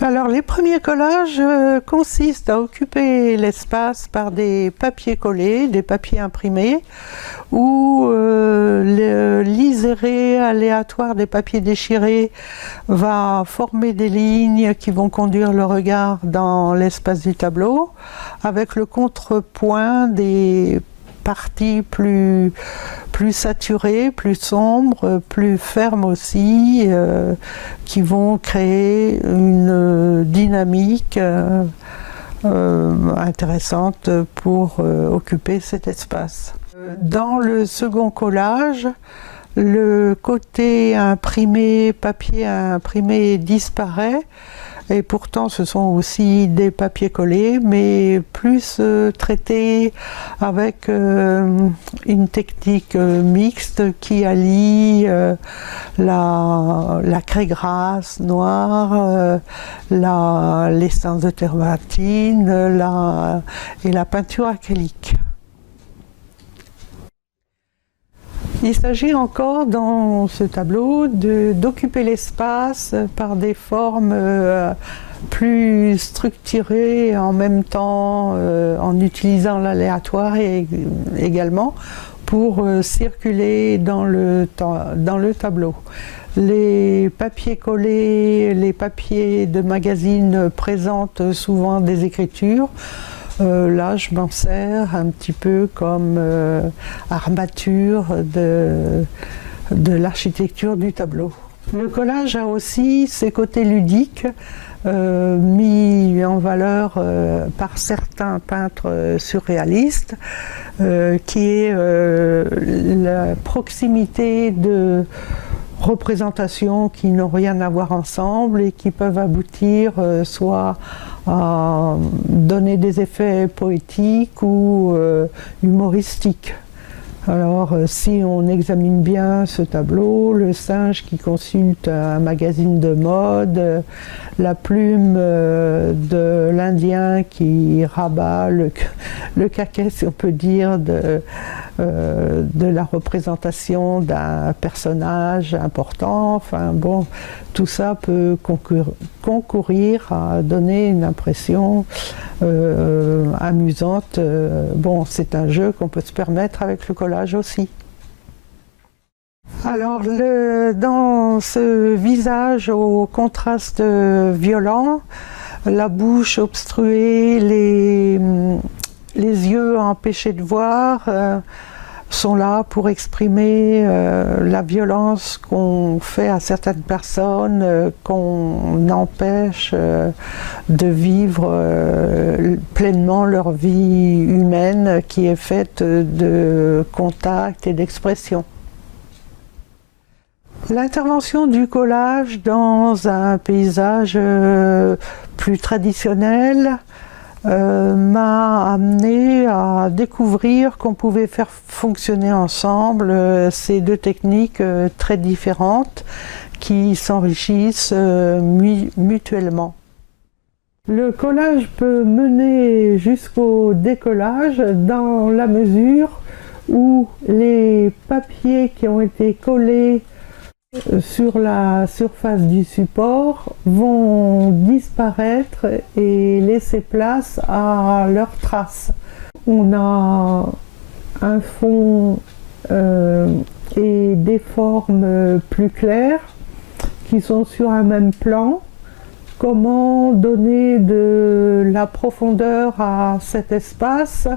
Alors les premiers collages consistent à occuper l'espace par des papiers collés, des papiers imprimés, où le liseré aléatoire des papiers déchirés va former des lignes qui vont conduire le regard dans l'espace du tableau, avec le contrepoint des parties plus saturées, plus sombres, plus fermes aussi, qui vont créer une dynamique intéressante pour occuper cet espace. Dans le second collage, le côté imprimé, papier imprimé disparaît, et pourtant ce sont aussi des papiers collés, mais plus traités avec une technique mixte qui allie la craie grasse noire, l'essence de terpentine et la peinture acrylique. Il s'agit encore dans ce tableau d'occuper l'espace par des formes plus structurées, en même temps en utilisant l'aléatoire également pour circuler dans le tableau. Les papiers collés, les papiers de magazine présentent souvent des écritures. Là, je m'en sers un petit peu comme armature de l'architecture du tableau. Le collage a aussi ses côtés ludiques, mis en valeur par certains peintres surréalistes, qui est la proximité de représentations qui n'ont rien à voir ensemble et qui peuvent aboutir soit à donner des effets poétiques ou humoristiques. Alors si on examine bien ce tableau, le singe qui consulte un magazine de mode, la plume de l'Indien qui rabat le caquet, si on peut dire, de la représentation d'un personnage important, enfin bon, tout ça peut concourir à donner une impression amusante. Bon, c'est un jeu qu'on peut se permettre avec le collage aussi. Alors, dans ce visage au contraste violent, la bouche obstruée, les yeux empêchés de voir, sont là pour exprimer la violence qu'on fait à certaines personnes, qu'on empêche de vivre pleinement leur vie humaine qui est faite de contact et d'expression. L'intervention du collage dans un paysage plus traditionnel m'a amené à découvrir qu'on pouvait faire fonctionner ensemble ces deux techniques très différentes qui s'enrichissent mutuellement. Le collage peut mener jusqu'au décollage dans la mesure où les papiers qui ont été collés sur la surface du support vont disparaître et laisser place à leurs traces. On a un fond et des formes plus claires qui sont sur un même plan. Comment donner de la profondeur à cet espace ?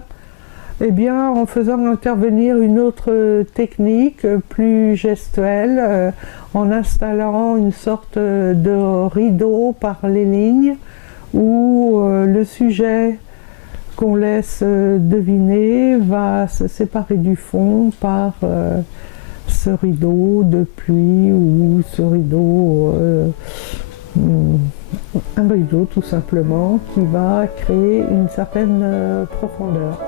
Eh bien, en faisant intervenir une autre technique plus gestuelle, en installant une sorte de rideau par les lignes, où le sujet qu'on laisse deviner va se séparer du fond par ce rideau de pluie ou ce rideau, un rideau tout simplement, qui va créer une certaine profondeur.